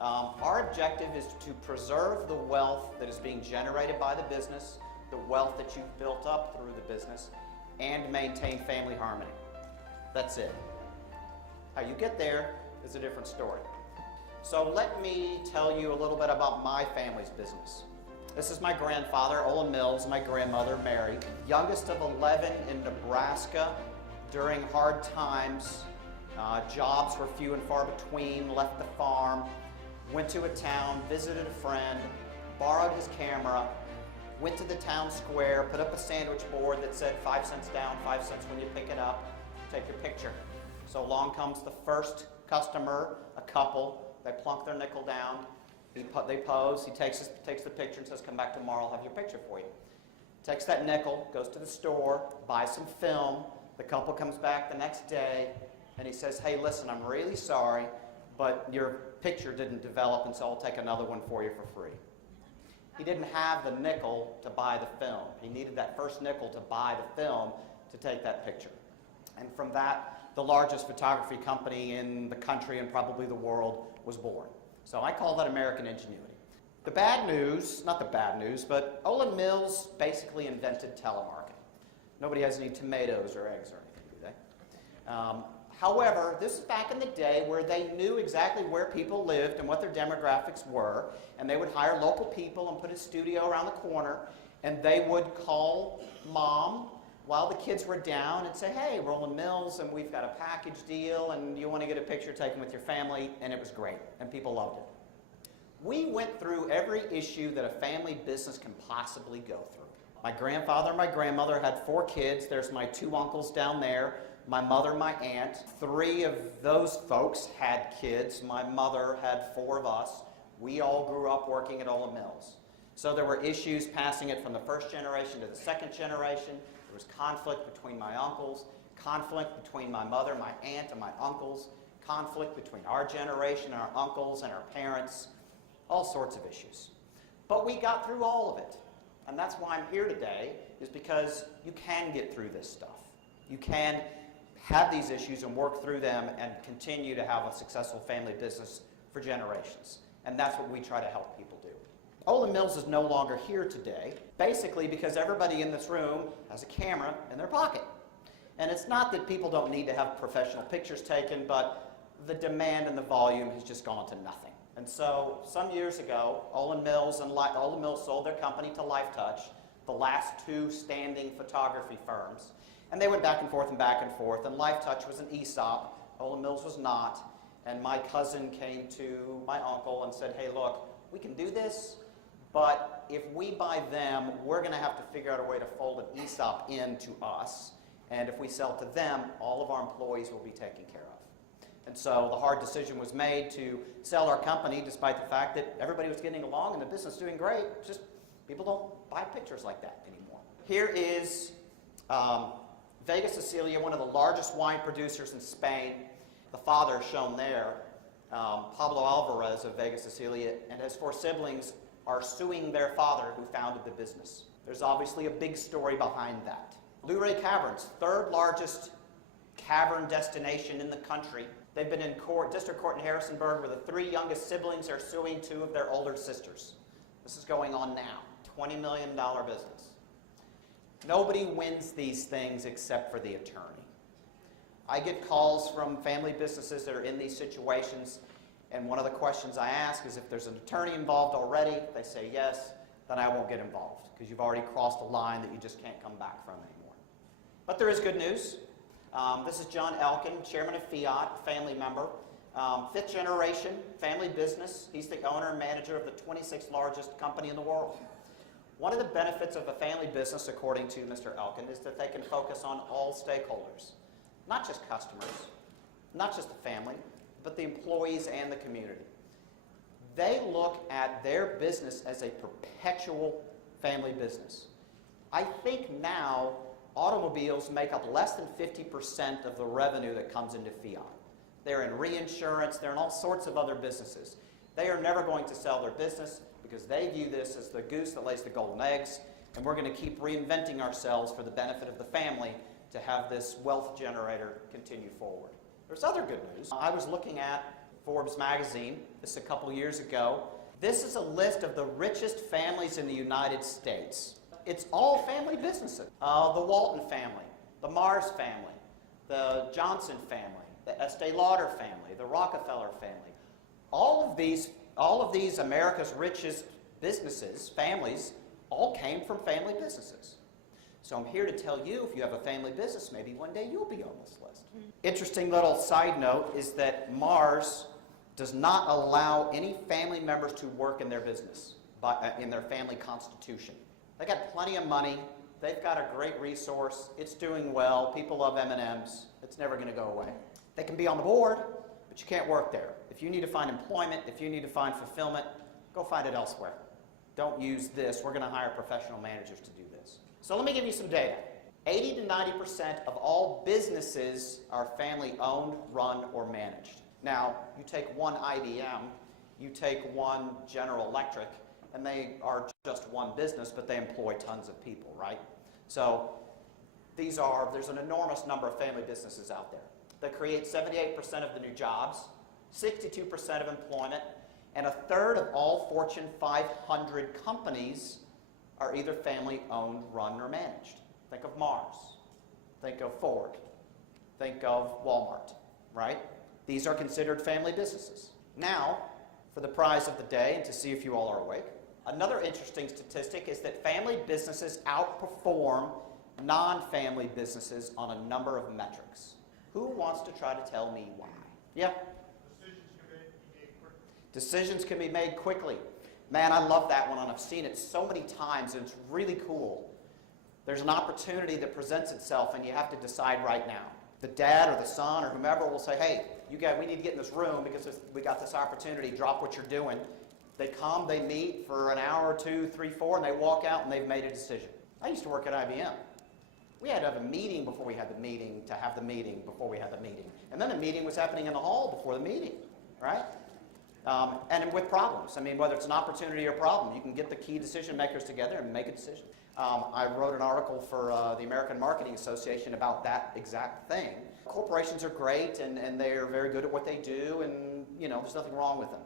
Our objective is to preserve the wealth that is being generated by the business, the wealth that you've built up through the business, and maintain family harmony. That's it. How you get there is a different story. So let me tell you a little bit about my family's business. This is my grandfather, Olan Mills, my grandmother, Mary. Youngest of 11 in Nebraska. During hard times, jobs were few and far between, left the farm, went to a town, visited a friend, borrowed his camera, went to the town square, put up a sandwich board that said 5 cents down, 5 cents when you pick it up, take your picture. So along comes the first customer, a couple, they plunk their nickel down, they pose, he takes the picture and says, come back tomorrow, I'll have your picture for you. Takes that nickel, goes to the store, buys some film, the couple comes back the next day, and he says, hey, listen, I'm really sorry, but your picture didn't develop, and so I'll take another one for you for free. He didn't have the nickel to buy the film. He needed that first nickel to buy the film to take that picture. And from that, the largest photography company in the country and probably the world was born. So I call that American Ingenuity. The bad news, not the bad news, but Olan Mills basically invented telemarketing. Nobody has any tomatoes or eggs or anything, do they? However, this is back in the day where they knew exactly where people lived and what their demographics were, and they would hire local people and put a studio around the corner, and they would call mom while the kids were down and say, hey, we're Olan Mills, and we've got a package deal, and you want to get a picture taken with your family, and it was great, and people loved it. We went through every issue that a family business can possibly go through. My grandfather and my grandmother had 4 kids. There's my 2 uncles down there. My mother, my aunt. 3 of those folks had kids. My mother had 4 of us. We all grew up working at Olan Mills. So there were issues passing it from the first generation to the second generation. There was conflict between my uncles, conflict between my mother, my aunt, and my uncles, conflict between our generation and our uncles and our parents, all sorts of issues. But we got through all of it. And that's why I'm here today, is because you can get through this stuff. You can have these issues and work through them and continue to have a successful family business for generations. And that's what we try to help people do. Olan Mills is no longer here today, basically because everybody in this room has a camera in their pocket. And it's not that people don't need to have professional pictures taken, but the demand and the volume has just gone to nothing. And so some years ago, Olan Mills sold their company to LifeTouch, the last 2 standing photography firms. And they went back and forth, and LifeTouch was an ESOP, Olan Mills was not. And my cousin came to my uncle and said, hey, look, we can do this, but if we buy them, we're going to have to figure out a way to fold an ESOP into us. And if we sell to them, all of our employees will be taken care of. And so the hard decision was made to sell our company, despite the fact that everybody was getting along and the business was doing great. Just people don't buy pictures like that anymore. Here is Vega, Sicilia, one of the largest wine producers in Spain. The father shown there, Pablo Alvarez of Vega, Sicilia, and his 4 siblings are suing their father who founded the business. There's obviously a big story behind that. Luray Caverns, 3rd largest cavern destination in the country. They've been in district court in Harrisonburg where the 3 youngest siblings are suing 2 of their older sisters. This is going on now. $20 million business. Nobody wins these things except for the attorney. I get calls from family businesses that are in these situations, and one of the questions I ask is if there's an attorney involved already. If they say yes, then I won't get involved because you've already crossed a line that you just can't come back from anymore. But there is good news. This is John Elkann, chairman of Fiat, family member. 5th generation, family business. He's the owner and manager of the 26th largest company in the world. One of the benefits of a family business, according to Mr. Elkann, is that they can focus on all stakeholders. Not just customers, not just the family, but the employees and the community. They look at their business as a perpetual family business. I think now automobiles make up less than 50% of the revenue that comes into Fiat. They're in reinsurance, they're in all sorts of other businesses. They are never going to sell their business because they view this as the goose that lays the golden eggs, and we're going to keep reinventing ourselves for the benefit of the family to have this wealth generator continue forward. There's other good news. I was looking at Forbes magazine. this a couple years ago. This is a list of the richest families in the United States. It's all family businesses. The Walton family, the Mars family, the Johnson family, the Estee Lauder family, the Rockefeller family. All of these America's richest businesses, families, all came from family businesses. So I'm here to tell you, if you have a family business, maybe one day you'll be on this list. Interesting little side note is that Mars does not allow any family members to work in their business, in their family constitution. They got plenty of money. They've got a great resource. It's doing well. People love M&Ms. It's never going to go away. They can be on the board, but you can't work there. If you need to find employment, if you need to find fulfillment, go find it elsewhere. Don't use this. We're going to hire professional managers to do this. So let me give you some data. 80 to 90% of all businesses are family-owned, run, or managed. Now, you take one IBM, you take one General Electric, and they are just one business, but they employ tons of people, right? So there's an enormous number of family businesses out there that create 78% of the new jobs, 62% of employment, and a third of all Fortune 500 companies are either family-owned, run, or managed. Think of Mars. Think of Ford. Think of Walmart, right? These are considered family businesses. Now, for the prize of the day, and to see if you all are awake, another interesting statistic is that family businesses outperform non-family businesses on a number of metrics. Who wants to try to tell me why? Yeah? Decisions can be made quickly. Man, I love that one, and I've seen it so many times, and it's really cool. There's an opportunity that presents itself, and you have to decide right now. The dad or the son or whomever will say, hey, you guys, we need to get in this room because we got this opportunity. Drop what you're doing. They come, they meet for an hour, 2, 3, 4, and they walk out, and they've made a decision. I used to work at IBM. We had to have a meeting before we had the meeting to have the meeting before we had the meeting. And then the meeting was happening in the hall before the meeting, right? And with problems. I mean, whether it's an opportunity or a problem, you can get the key decision makers together and make a decision. I wrote an article for the American Marketing Association about that exact thing. Corporations are great, and they're very good at what they do, and there's nothing wrong with them.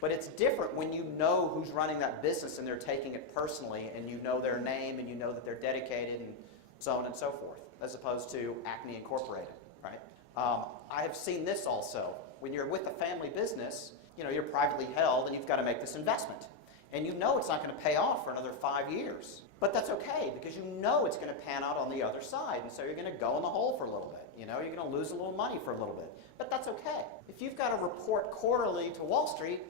But it's different when you know who's running that business and they're taking it personally, and you know their name, and you know that they're dedicated, and so on and so forth, as opposed to Acme Incorporated, right? I have seen this also. When you're with a family business, you're privately held, and you've got to make this investment. And you know it's not going to pay off for another 5 years. But that's okay, because you know it's going to pan out on the other side, and so you're going to go in the hole for a little bit. You're going to lose a little money for a little bit. But that's okay. If you've got to report quarterly to Wall Street,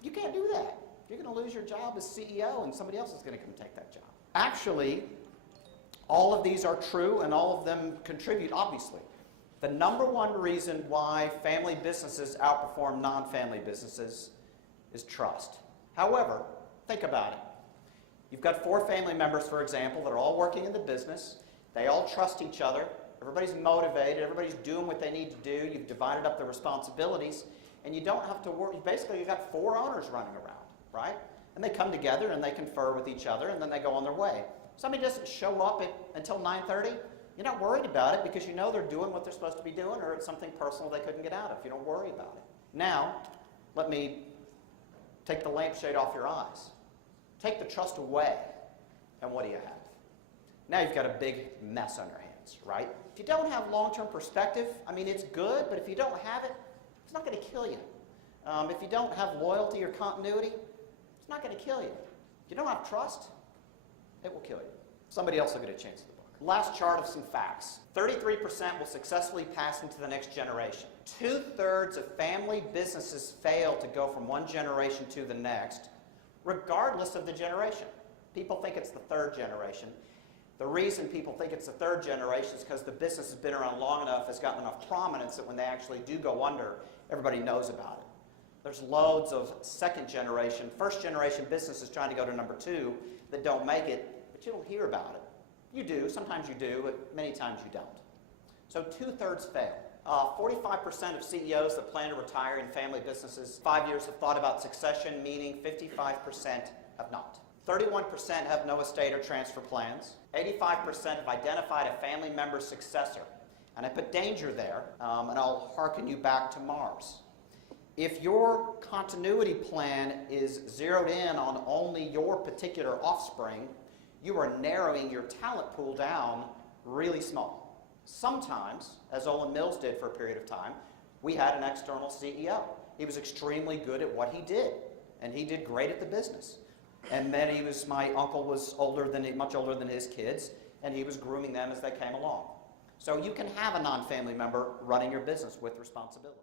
you can't do that. You're going to lose your job as CEO, and somebody else is going to come take that job. Actually, all of these are true, and all of them contribute, obviously. The number one reason why family businesses outperform non-family businesses is trust. However, think about it. You've got 4 family members, for example, that are all working in the business. They all trust each other. Everybody's motivated. Everybody's doing what they need to do. You've divided up the responsibilities, and you don't have to worry. Basically, you've got 4 owners running around, right? And they come together, and they confer with each other, and then they go on their way. Somebody doesn't show up until 9:30. You're not worried about it because you know they're doing what they're supposed to be doing, or it's something personal they couldn't get out of. You don't worry about it. Now, let me take the lampshade off your eyes. Take the trust away, and what do you have? Now you've got a big mess on your hands, right? If you don't have long-term perspective, I mean, it's good, but if you don't have it, it's not going to kill you. If you don't have loyalty or continuity, it's not going to kill you. If you don't have trust, it will kill you. Somebody else will get a chance at the book. Last chart of some facts. 33% will successfully pass into the next generation. 2/3 of family businesses fail to go from one generation to the next, regardless of the generation. People think it's the 3rd generation. The reason people think it's the 3rd generation is because the business has been around long enough, has gotten enough prominence that when they actually do go under, everybody knows about it. There's loads of 2nd generation, 1st generation businesses trying to go to number 2 that don't make it, but you don't hear about it. You do, sometimes you do, but many times you don't. So 2/3 fail. 45% of CEOs that plan to retire in family businesses 5 years have thought about succession, meaning 55% have not. 31% have no estate or transfer plans. 85% have identified a family member's successor. And I put danger there, and I'll hearken you back to Mars. If your continuity plan is zeroed in on only your particular offspring, you are narrowing your talent pool down really small. Sometimes, as Olan Mills did for a period of time, we had an external CEO. He was extremely good at what he did, and he did great at the business. And then my uncle was much older than his kids, and he was grooming them as they came along. So you can have a non-family member running your business with responsibility.